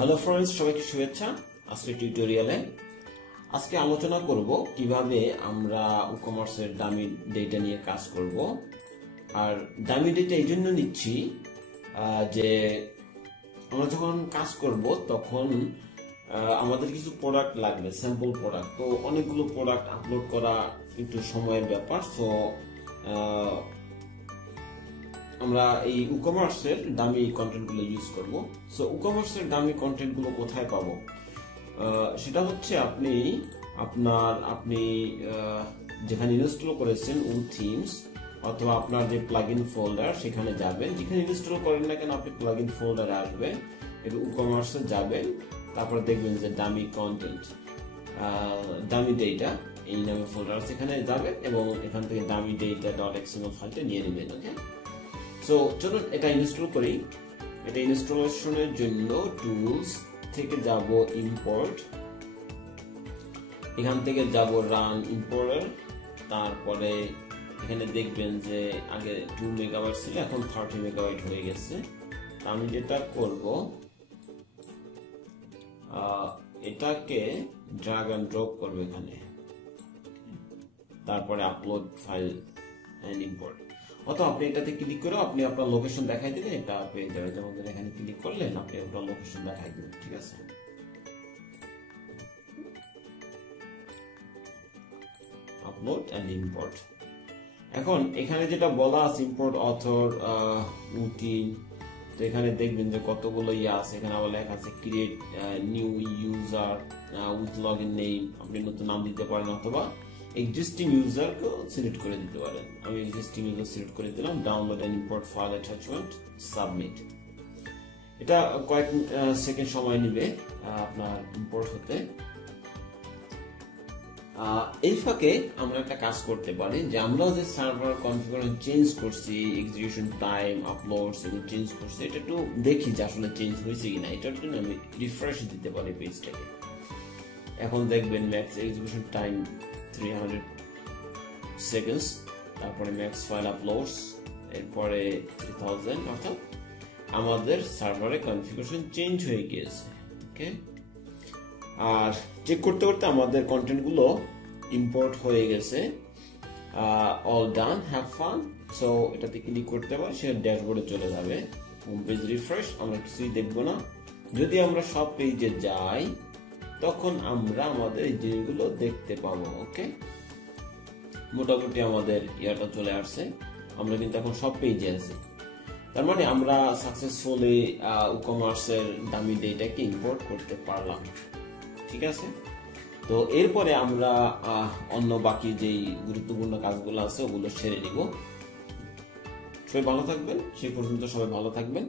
Hello friends, সবাইকে শুভেচ্ছা। আজকে টিউটোরিয়ালে আলোচনা করব কিভাবে আমরা ই-কমার্সের ডামি ডেটা নিয়ে কাজ করব। আর ডামি ডেটা এই জন্য নিচ্ছি যে আমরা যখন কাজ করব তখন আমাদের কিছু প্রোডাক্ট লাগবে, স্যাম্পল প্রোডাক্ট। তো অনেকগুলো প্রোডাক্ট আপলোড করা একটু সময়ের ব্যাপার। সো আমরা এই ই-কমার্সের দামি কন্টেন্ট গুলো ইউজ করব। সো ই-কমার্সের দামি কন্টেন্ট গুলো কোথায় পাবো? সেটা হচ্ছে আপনি যেখানে ইনস্টল করেছেন থিমস অথবা আপনার যে প্লাগইন ফোল্ডার সেখানে যাবেন। যেখানে ইনস্টল করেন না কেন আপনি প্লাগইন ফোল্ডারে আসবেন, একটু ই-কমার্সে যাবেন, তারপর দেখবেন যে দামি কন্টেন্ট, দামি ডেটা এই নামে ফোল্ডার, সেখানে যাবেন এবং এখান থেকে দামি data.xml ফাইলটা নিয়ে নেবেন। ওকে, সো চলুন এটা ইনস্টল করি। এটা ইনস্টলেশনের জন্য টুলস থেকে যাব ইম্পোর্ট, এখান থেকে যাব রান ইম্পোর্টার। তারপরে এখানে দেখবেন যে আগে 2 মেগাবাইট ছিল, এখন 30 মেগাবাইট হয়ে গেছে। আমি যেটা করব, এটাকে ড্র্যাগ এন্ড ড্রপ করব এখানে, তারপরে আপলোড ফাইল এন্ড ইম্পোর্ট। অথবা আপনি এটাতে ক্লিক করে আপনি আপনার লোকেশন দেখাই দিলে এটা পেয়ে যাবে। যেমন এখানে ক্লিক করলেন আপনি আপনার লোকেশন দেখাই দিবেন। ঠিক আছে, আপলোড এন্ড ইম্পোর্ট। এখন এখানে যেটা বলা আছে ইম্পোর্ট অথর রুটিন, তো এখানে দেখবেন যে কতগুলো আছে। এখানে আবার লেখা আছে create new user with login name, আপনি নতুন নাম দিতে পারেন অথবা এক্সিস্টিং ইউজারকে সিলেক্ট করে দিতে পারেন। আমি এক্সিস্টিং ইউজার সিলেক্ট করে দিলাম। Download and import file attachment, submit. এটা কয়েক সেকেন্ড সময় নেবে আপনার ইম্পোর্ট হতে। এই ফাঁকে আমরা একটা কাজ করতে পারি যে আমরা যে সার্ভার কনফিগারেশন চেঞ্জ করছি, এক্সিকিউশন টাইম, আপলোডস এগুলো চেঞ্জ করছি, এটা একটু দেখি যে আসলে চেঞ্জ হয়েছে কিনা। এটার জন্য আমি রিফ্রেশ দিতে পারি পেজটাকে। এখন দেখবেন ম্যাক্স এক্সিকিউশন টাইম 300 সেকেন্ডস, তারপরে ম্যাক্স ফাইল আপলোডস, এরপরে 3000, অর্থাৎ আমাদের সার্ভারে কনফিগারেশন চেঞ্জ হয়ে গিয়েছে। ওকে, আর চেক করতে করতে আমাদের কন্টেন্ট গুলো ইম্পোর্ট হয়ে গেছে। All done, have fun. So এটাতে ক্লিক করতে পারি, সে ড্যাশবোর্ডে চলে যাবে। হোম পেজ রিফ্রেশ, আমরা কিছুই দেখবো না। যদি আমরা সব পেজে যাই তখন আমরা আমাদের এই জিনিসগুলো দেখতে পাবো। ওকে, মোটামুটি আমাদের ইয়াটা চলে আসছে। আমরা কিন্তু এখন সব পেজে আছি। তার মানে আমরা সাকসেসফুলি ই-কমার্সের দামি ডেটাকে ইম্পোর্ট করতে পারলাম। ঠিক আছে, তো এরপরে আমরা অন্য বাকি যেই গুরুত্বপূর্ণ কাজগুলো আছে ওগুলো সেরে নিব। সবাই ভালো থাকবেন, সেই পর্যন্ত সবাই ভালো থাকবেন।